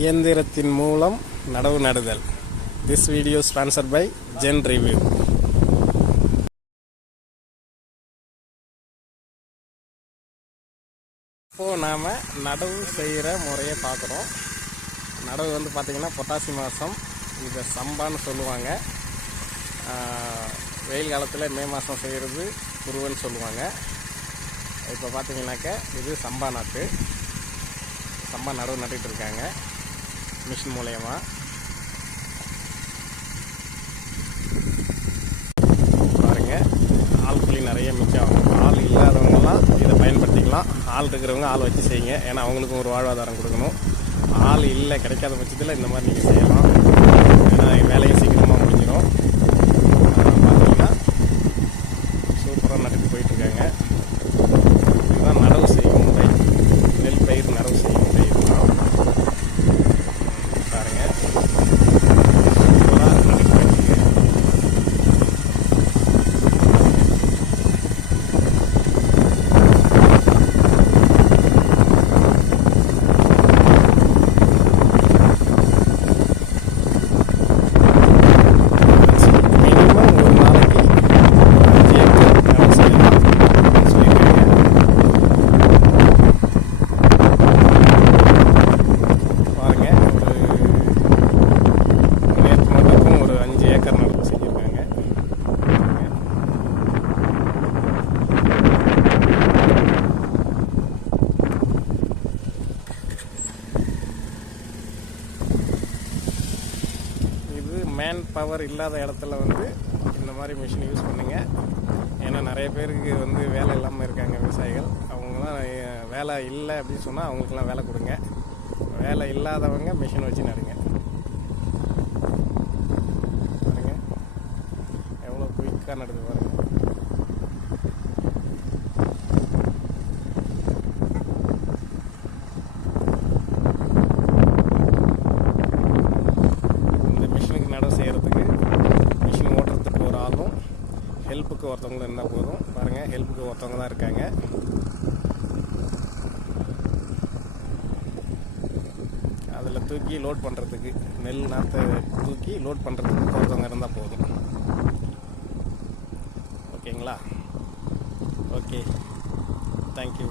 இயந்திரத்தின் மூலம் நடவு நடுதல். This video sponsored by Gen Review. இப்போது நாம் நடவு செய்கிற முறையை பார்க்குறோம். நடவு வந்து பார்த்திங்கன்னா புரட்டாசி மாதம், இதை சம்பான்னு சொல்லுவாங்க. வெயில் காலத்தில் மே மாதம் செய்கிறது குருவன்னு சொல்லுவாங்க. இப்போ பார்த்தீங்கன்னாக்க இது சம்பா நாற்று. சம்பா நடவு நட்டுட்டு இருக்காங்க மிஷின் மூலயமா. பாருங்கள், ஆள் கூலி நிறைய மிச்சம் ஆகும். ஆள் இல்லாதவங்கலாம் இதை பயன்படுத்திக்கலாம். ஆள் இருக்கிறவங்க ஆள் வச்சு செய்யுங்க, ஏன்னா அவங்களுக்கும் ஒரு வாழ்வாதாரம் கொடுக்கணும். ஆள் இல்லை கிடைக்காத பட்சத்தில் இந்த மாதிரி நீங்கள் செய்யலாம், ஏன்னா வேலையும் சீக்கிரமாக முடிஞ்சிடும். பார்த்தீங்கன்னா சூப்பராக நட்டுட்டு போயிட்டுருக்காங்க. இதுதான் நடவு செய்யும் முறை, நெல் பயிர் நடவு செய்யும் முறை. இதுதான் பாருங்கள், சூப்பராக நட்டுட்டு போயிட்டுருக்கேன். மேன் பவர் இல்லாத இடத்துல வந்து இந்த மாதிரி மிஷின் யூஸ் பண்ணுங்க. ஏன்னா நிறைய பேருக்கு வந்து வேலை இல்லாமல் இருக்காங்க விவசாயிகள். அவங்களாம் வேலை இல்லை அப்படின்னு சொன்னால் அவங்களுக்குலாம் வேலை கொடுங்க. வேலை இல்லாதவங்க மிஷின் வச்சு நடுங்க. பாருங்க எவ்வளோ குயிக்காக நடுது பாருங்க. நடவு செய்கிறதுக்கு மிஷின் ஓட்டுறதுக்கு ஒரு ஆளும் ஹெல்ப்புக்கு ஒருத்தவங்களும் இருந்தால் போதும். பாருங்கள், ஹெல்ப்புக்கு ஒருத்தவங்க தான் இருக்காங்க. அதில் தூக்கி லோட் பண்ணுறதுக்கு, நெல் நாற்றை தூக்கி லோட் பண்ணுறதுக்கு ஒருத்தவங்க இருந்தால் போதும். ஓகேங்களா? Okay, thank you.